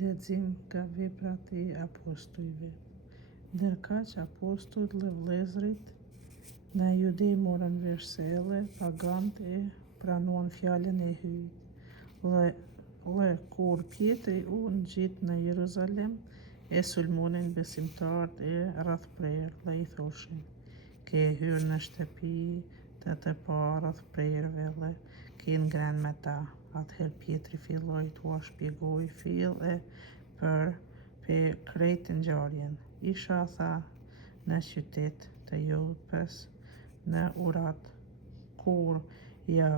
Lexim nga veprat e apostujve. Ndërkaq apostujt dhe vëllezërit në Judej morën vesh se edhe pagant e pranuan fjalën e hyjit. Dhe kur Pjetri u ngjit në Jeruzalem, e sulmonin besimtarët e rreth prerë dhe i thoshin: "Ke hyrë në shtëpi të parë rreth prerëve dhe ke ngrenë me ta." Atëherë Pjetri filloi t'ua shpjegoj fill e për krejt ngjarjen. Isha tha në qytet të Jopës në urat, kur ja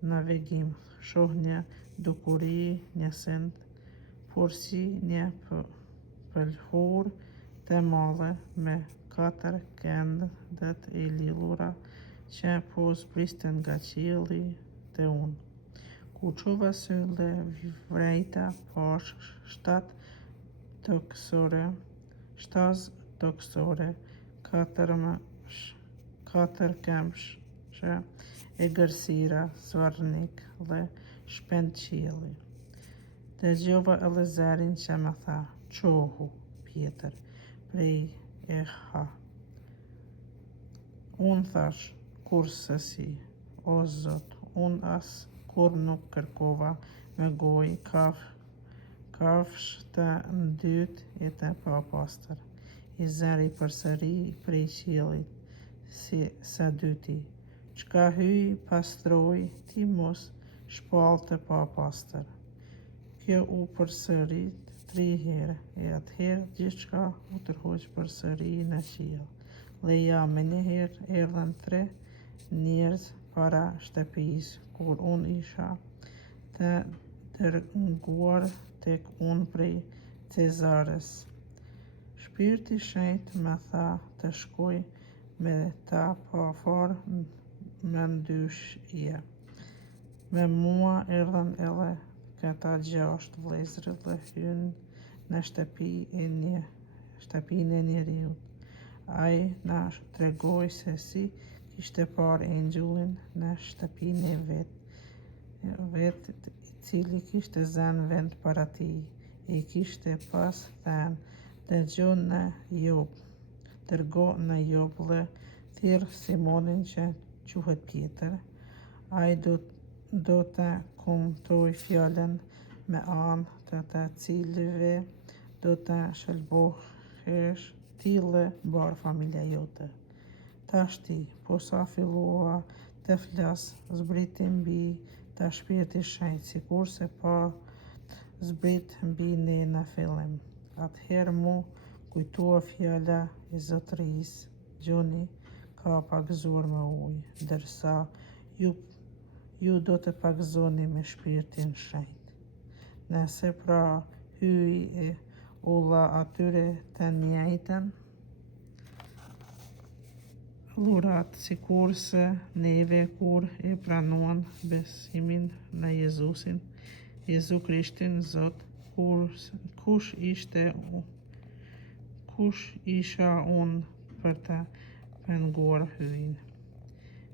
në vegim shoh një dukuri njësint, por si një pëlhurë të madhe me 4 këndet e lidhura që po zbristen nga qielli te unë. Ku çova sytë dhe vrejta pash 7 toksore, 4 këmbshë e gërësira, zvarrnik dhe shpend qielli. Dëgjova edhe zërin që më tha: "Çohu, Pjetër, prej e ha." Unë thash: "Kurse si, o Zot, unë as kur nuk kërkova me gojë kafshë të ndytë e të papastër." I zëri përsëri prej qiellit si së dyti: "Çka hyj pastroj, ti mos shpall të papastër." Kjo u përsërit 3 herë, e atëherë gjithçka u tërhoq përsëri në qiell. Dhe ja menjëherë erdhën 3 njerëz para shtëpisë, kur unë isha të dërguar tek unë prej Cezarës. Shpirti Shenjtë më tha të shkoj me ta pa fare mendyshje. Me mua erdhën edhe këta 6 vëllezër dhe hynë në shtëpinë e njeriut. Ai na tregoi se si kishte parë engjëllin në shtëpinë e vet, i cili kishte zënë vend para tij. E kishte pas thënë: "Dërgo në Jopë dhe thirr Simonin që quhet Pjetër. Ai do të kumtoj fjalën me anë të cilëve do të shëlbohesh ti dhe mbar familja jote." Tashti, posa fillua të flas, zbriti mbi ta Shpirti Shenjtë, sikurse pat zbrit mbi ne në fillim. Atëherë mu kujtua fjala e Zotërisë: "Gjoni ka pagëzuar me ujë, ndërsa ju do të pagëzoni me Shpirtin Shenjtë." Nëse pra hyi e u dha atyre të njëjtën dhurat, sikurse neve kur e pranuam besimin në Jezu Krishtin Zot. Kush isha unë për të penguar hyin?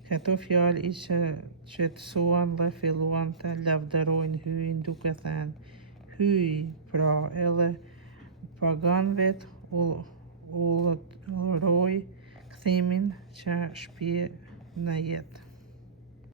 Këto fjalë i qetësuan dhe filluan të lavdërojnë hyin, duke thënë: "Hyj pra edhe paganëvet urdhëroi kthimin që shpije në jetë."